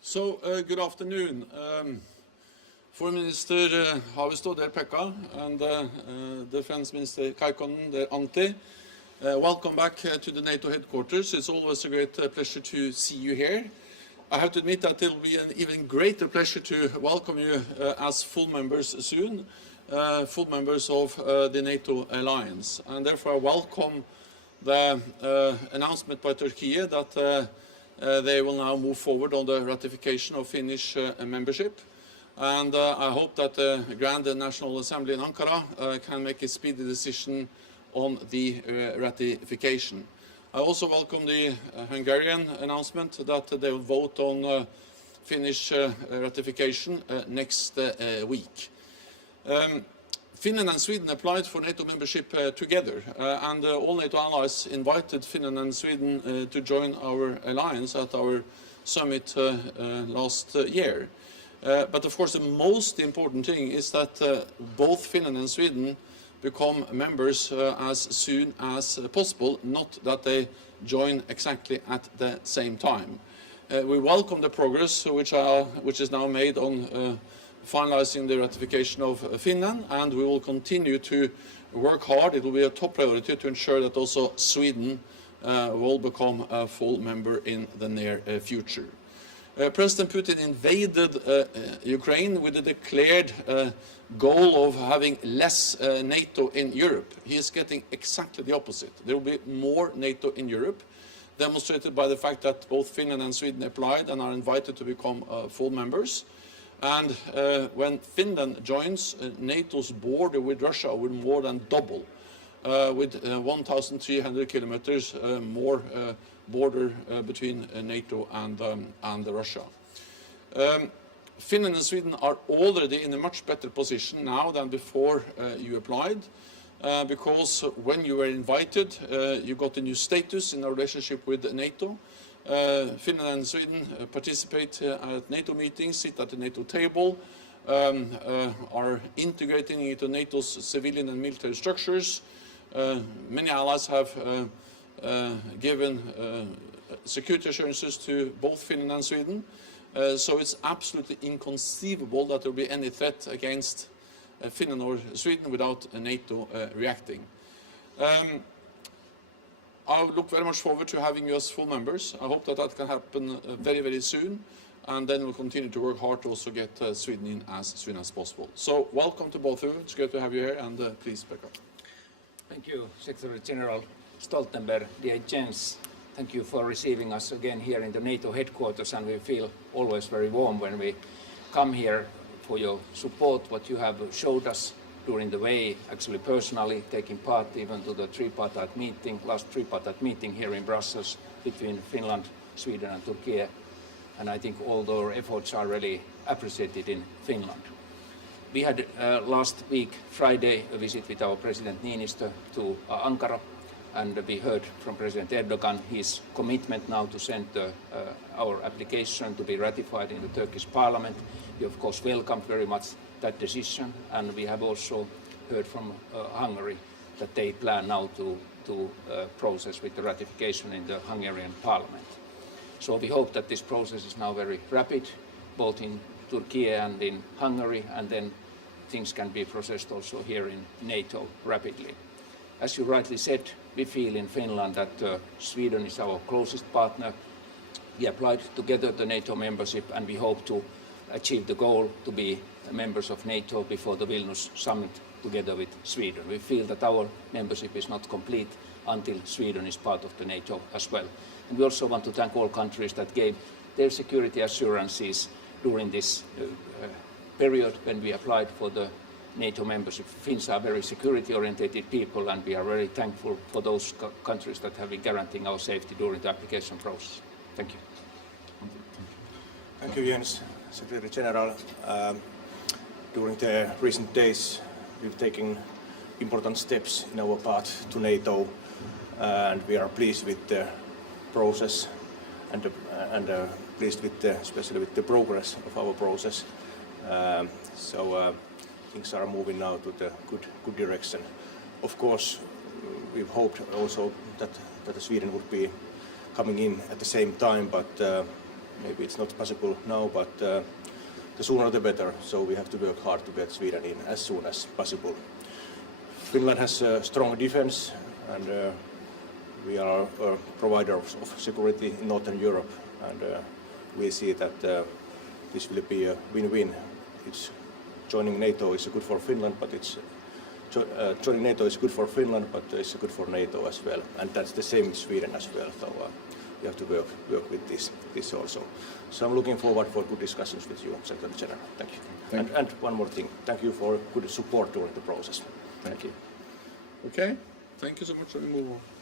So, good afternoon. Foreign Minister Haavisto, dear Pekka, and Defense Minister Kaikkonen, dear Antti. Welcome back to the NATO headquarters. It's always a great pleasure to see you here. I have to admit that it will be an even greater pleasure to welcome you as full members soon, full members of the NATO alliance. And therefore I welcome the announcement by Turkey that they will now move forward on the ratification of Finnish membership. And I hope that the Grand National Assembly in Ankara can make a speedy decision on the ratification. I also welcome the Hungarian announcement that they will vote on Finnish ratification next week. Finland and Sweden applied for NATO membership together, and all NATO allies invited Finland and Sweden to join our alliance at our summit last year. But of course the most important thing is that both Finland and Sweden become members as soon as possible, not that they join exactly at the same time. We welcome the progress which is now made on finalizing the ratification of Finland, and we will continue to work hard. It will be a top priority to ensure that also Sweden will become a full member in the near future. President Putin invaded Ukraine with a declared goal of having less NATO in Europe. He is getting exactly the opposite. There will be more NATO in Europe, demonstrated by the fact that both Finland and Sweden applied and are invited to become full members. And when Finland joins, NATO's border with Russia will more than double, with 1,300 kilometers more border between NATO and Russia. Finland and Sweden are already in a much better position now than before you applied, because when you were invited, you got a new status in our relationship with NATO. Finland and Sweden participate at NATO meetings, sit at the NATO table, are integrating into NATO's civilian and military structures. Many allies have given security assurances to both Finland and Sweden, so it's absolutely inconceivable that there will be any threat against Finland or Sweden without NATO reacting. I look very much forward to having you as full members. I hope that that can happen very, very soon, and then we'll continue to work hard to also get Sweden in as soon as possible. So welcome to both of you. It's great to have you here, and please, Pekka. Thank you, Secretary General Stoltenberg. Dear Jens, thank you for receiving us again here in the NATO headquarters, and we feel always very warm when we come here for your support, what you have showed us during the way, actually personally taking part even to the tripartite meeting, last tripartite meeting here in Brussels between Finland, Sweden and Turkey. And I think all our efforts are really appreciated in Finland. We had last week, Friday, a visit with our President Niinistö to Ankara, and we heard from President Erdogan his commitment now to send our application to be ratified in the Turkish parliament. We of course welcomed very much that decision, and we have also heard from Hungary that they plan now to process with the ratification in the Hungarian parliament. So we hope that this process is now very rapid, both in Turkey and in Hungary, and then things can be processed also here in NATO rapidly. As you rightly said, we feel in Finland that Sweden is our closest partner. We applied together the NATO membership, and we hope to achieve the goal to be members of NATO before the Vilnius summit together with Sweden. We feel that our membership is not complete until Sweden is part of the NATO as well. And we also want to thank all countries that gave their security assurances during this period when we applied for the NATO membership. Finns are very security-oriented people, and we are very thankful for those countries that have been guaranteeing our safety during the application process. Thank you. Thank you, Jens. Secretary General, during the recent days we've taken important steps in our path to NATO, and we are pleased with the process and pleased with especially with the progress of our process. So things are moving now to the good direction. Of course, we've hoped also that Sweden would be coming in at the same time, but maybe it's not possible now, but the sooner the better, so we have to work hard to get Sweden in as soon as possible. Finland has a strong defense, and we are a provider of security in Northern Europe, and we see that this will be a win-win. Joining NATO is good for Finland, but joining NATO is good for Finland, but it's good for NATO as well, and that's the same with Sweden as well. So you have to work with this also. So I'm looking forward for good discussions with you, Secretary General. Thank you. And one more thing, thank you for good support during the process. Thank you. Okay, thank you so much. We move on.